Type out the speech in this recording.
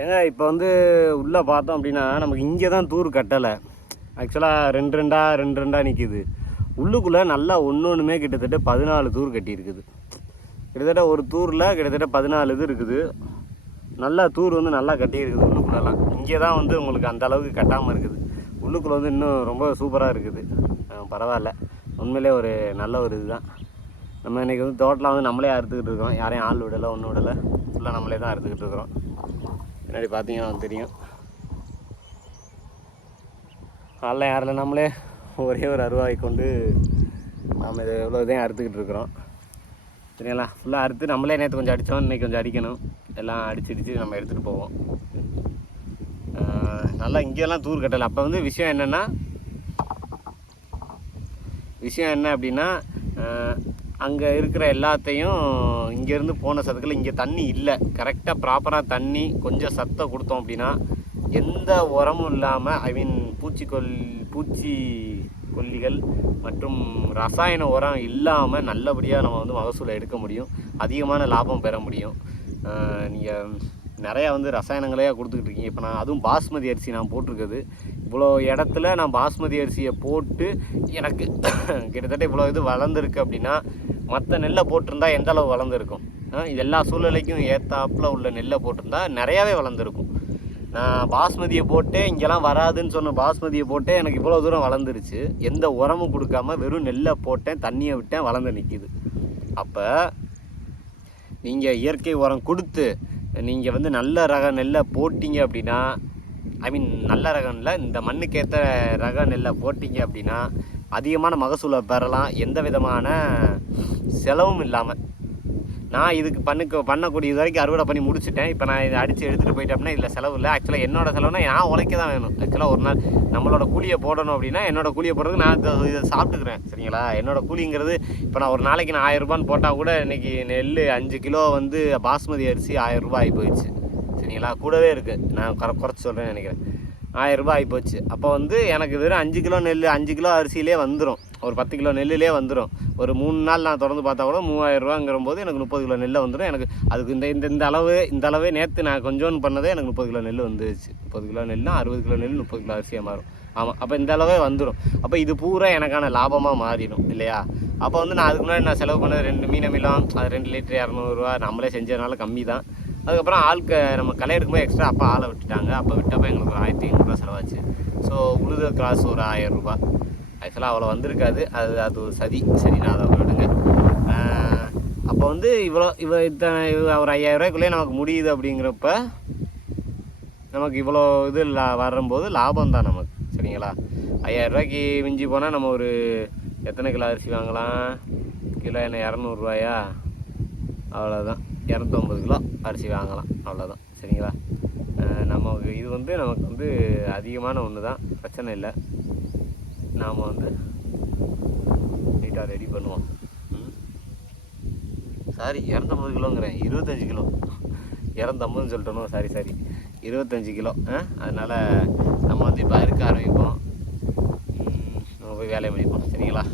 ஏங்க இப்போ வந்து உள்ளே பார்த்தோம் அப்படின்னா நமக்கு இங்கே தான் தூர் கட்டலை. ஆக்சுவலாக ரெண்டு ரெண்டாக ரெண்டு ரெண்டாக நிற்கிது உள்ளுக்குள்ளே நல்லா ஒன்று ஒன்றுமே கிட்டத்தட்ட பதினாலு தூர் கட்டியிருக்குது. கிட்டத்தட்ட ஒரு தூரில் கிட்டத்தட்ட பதினாலு இது இருக்குது. நல்லா தூர் வந்து நல்லா கட்டியிருக்குது உள்ளுக்குள்ளெல்லாம் இங்கே தான் வந்து உங்களுக்கு அந்த அளவுக்கு கட்டாமல் இருக்குது. உள்ளுக்குள்ளே வந்து இன்னும் ரொம்ப சூப்பராக இருக்குது. பரவாயில்ல. உண்மையிலே ஒரு நல்ல ஒரு இதுதான். நம்ம இன்றைக்கி வந்து தோட்டலாம் வந்து நம்மளே அறுத்துக்கிட்டு இருக்கிறோம். யாரையும் ஆள் விடலை ஒன்றும் விடலை. ஃபுல்லாக நம்மளே தான் அறுத்துக்கிட்டு இருக்கிறோம். பின்னாடி பார்த்தீங்கன்னா தெரியும். ஆளில் யாரில் நம்மளே? ஒரே ஒரு அருவாய் கொண்டு நாம் இதை எவ்வளோ இதையும் அறுத்துக்கிட்டு இருக்கிறோம். சரிங்களா? ஃபுல்லாக அறுத்து நம்மளே நேற்று கொஞ்சம் அடித்தோம் இன்றைக்கி கொஞ்சம் அடிக்கணும். எல்லாம் அடிச்சு அடித்து நம்ம எடுத்துகிட்டு போவோம். நல்லா இங்கெல்லாம் தூர் கட்டலை. அப்போ வந்து விஷயம் என்னென்னா விஷயம் என்ன அப்படின்னா அங்கே இருக்கிற எல்லாத்தையும் இங்கேருந்து போன சத்துக்கள் இங்கே தண்ணி இல்லை. கரெக்டாக ப்ராப்பராக தண்ணி கொஞ்சம் சத்தம் கொடுத்தோம் அப்படின்னா எந்த உரமும் இல்லாமல் ஐ மீன் பூச்சிக்கொல் பூச்சி கொல்லிகள் மற்றும் ரசாயன உரம் இல்லாமல் நல்லபடியாக நம்ம வந்து மகசூலை எடுக்க முடியும். அதிகமான லாபம் பெற முடியும். நீங்கள் நிறையா வந்து ரசாயனங்களே கொடுத்துக்கிட்டு இருக்கீங்க. இப்போ நான் அதுவும் பாஸ்மதி அரிசி நான் போட்டிருக்குது இவ்வளோ இடத்துல நான் பாஸ்மதி அரிசியை போட்டு எனக்கு கிட்டத்தட்ட இவ்வளோ இது வளர்ந்துருக்கு அப்படின்னா மற்ற நெல்லை போட்டிருந்தா எந்த அளவு வளர்ந்துருக்கும்? இது எல்லா சூழ்நிலைக்கும் ஏத்தாப்புல உள்ள நெல்லை போட்டிருந்தா நிறையாவே வளர்ந்துருக்கும். நான் பாஸ்மதியை போட்டே இங்கெல்லாம் வராதுன்னு சொன்ன பாஸ்மதியை போட்டே எனக்கு இவ்வளோ தூரம் வளர்ந்துருச்சு. எந்த உரமும் கொடுக்காம வெறும் நெல்லை போட்டேன் தண்ணியை விட்டேன் வளர்ந்து நிற்கிது அப்போ நீங்கள் இயற்கை உரம் கொடுத்து நீங்கள் வந்து நல்ல ரக நெல்லை போட்டிங்க அப்படின்னா ஐ மீன் நல்ல ரகம் இல்லை இந்த மண்ணுக்கேற்ற ரக நெல்லை போட்டிங்க அப்படின்னா அதிகமான மகசூலை பெறலாம். எந்த விதமான செலவும் இல்லாமல் நான் இதுக்கு பண்ணுக்க பண்ணக்கூடிய இது வரைக்கும் அறுவடை பண்ணி முடிச்சிட்டேன். இப்போ நான் இதை அடித்து எடுத்துகிட்டு போயிட்டேன் அப்படின்னா இதில் செலவு இல்லை. ஆக்சுவலாக என்னோட செலவுனா நான் உழைக்க தான் வேணும். ஆக்சுவலாக ஒரு நாள் நம்மளோட கூலியை போடணும் அப்படின்னா என்னோட கூலியை போடுறதுக்கு நான் இதை சாப்பிட்டுக்கிறேன். சரிங்களா? என்னோட கூலிங்கிறது இப்போ நான் ஒரு நாளைக்கு நான் ஆயிரரூபான்னு போட்டால் கூட இன்னைக்கு நெல் அஞ்சு கிலோ வந்து பாஸ்மதி அரிசி ஆயிரம் ரூபாய் ஆகி போயிடுச்சு. சரிங்களா? கூடவே இருக்குது நான் குறை குறைச்சி சொல்கிறேன்னு நினைக்கிறேன். ஆயிரரூபா ரூபாய் ஆகி போச்சு அப்போ வந்து எனக்கு வெறும் அஞ்சு கிலோ நெல் அஞ்சு கிலோ அரிசியிலே வந்துடும் ஒரு பத்து கிலோ நெல்லுலே வந்துடும் ஒரு மூணு நாள் நான் திறந்து பார்த்தா கூட மூவாயிரரூவாங்கிற போது எனக்கு முப்பது கிலோ நெல்லை வந்துடும் எனக்கு அதுக்கு இந்த இந்த இந்த அளவு இந்த அளவே நேற்று நான் கொஞ்சோன்னு பண்ணதே எனக்கு முப்பது கிலோ நெல் வந்துருச்சு. முப்பது கிலோ நெல்னா அறுபது கிலோ நெல் முப்பது கிலோ அரிசியாக மாறும். ஆமாம் அப்போ இந்த அளவே வந்துடும் அப்போ இது பூரா எனக்கான லாபமாக மாறிடும் இல்லையா? அப்போ வந்து நான் அதுக்கு முன்னாடி நான் செலவு பண்ணது ரெண்டு மீன் மீளம் அது ரெண்டு லிட்டர் இரநூறுவா நம்மளே செஞ்சதுனால கம்மி தான் அதுக்கப்புறம் ஆளுக்கு நம்ம களை எடுக்கும்போது எக்ஸ்ட்ரா அப்பா ஆளை விட்டுட்டாங்க. அப்போ விட்டப்போ எங்களுக்கு ஒரு ஆயிரத்தி ஐநூறுரூவா செலவாச்சு. ஸோ உழுத கிராஸ் ஒரு ஆயிரரூபா ஆக்சுவலாக அவ்வளோ வந்திருக்காது. அது அது ஒரு சதி. சரி நான் அதை விடுங்க. அப்போ வந்து இவ்வளோ இவ்வளோ இத்தனை ஒரு ஐயாயிரரூவாய்க்குள்ளே நமக்கு முடியுது அப்படிங்கிறப்ப நமக்கு இவ்வளோ இது லா வரும்போது லாபம் தான் நமக்கு. சரிங்களா? ஐயாயிரரூவாய்க்கு மிஞ்சி போனால் நம்ம ஒரு எத்தனை கிலோ அரிசி வாங்கலாம்? கிலோ என்ன இரநூறுவாயா? அவ்வளோதான் இரநூத்தொம்பது கிலோ அரிசி வாங்கலாம். அவ்வளோதான் சரிங்களா? நம்ம இது வந்து நமக்கு வந்து அதிகமான ஒன்று தான் பிரச்சனை இல்லை. நாம் வந்து நீட்டாக ரெடி பண்ணுவோம். சாரி இரநூத்தம்பது கிலோங்கிறேன். இருபத்தஞ்சி கிலோ. இரநூத்தம்பதுன்னு சொல்லிட்டணும் சாரி சாரி. இருபத்தஞ்சி கிலோ. ஆ அதனால் நம்ம வந்து இப்போ இருக்க ஆரம்பிப்போம். நம்ம போய் வேலையை முடிப்போம். சரிங்களா?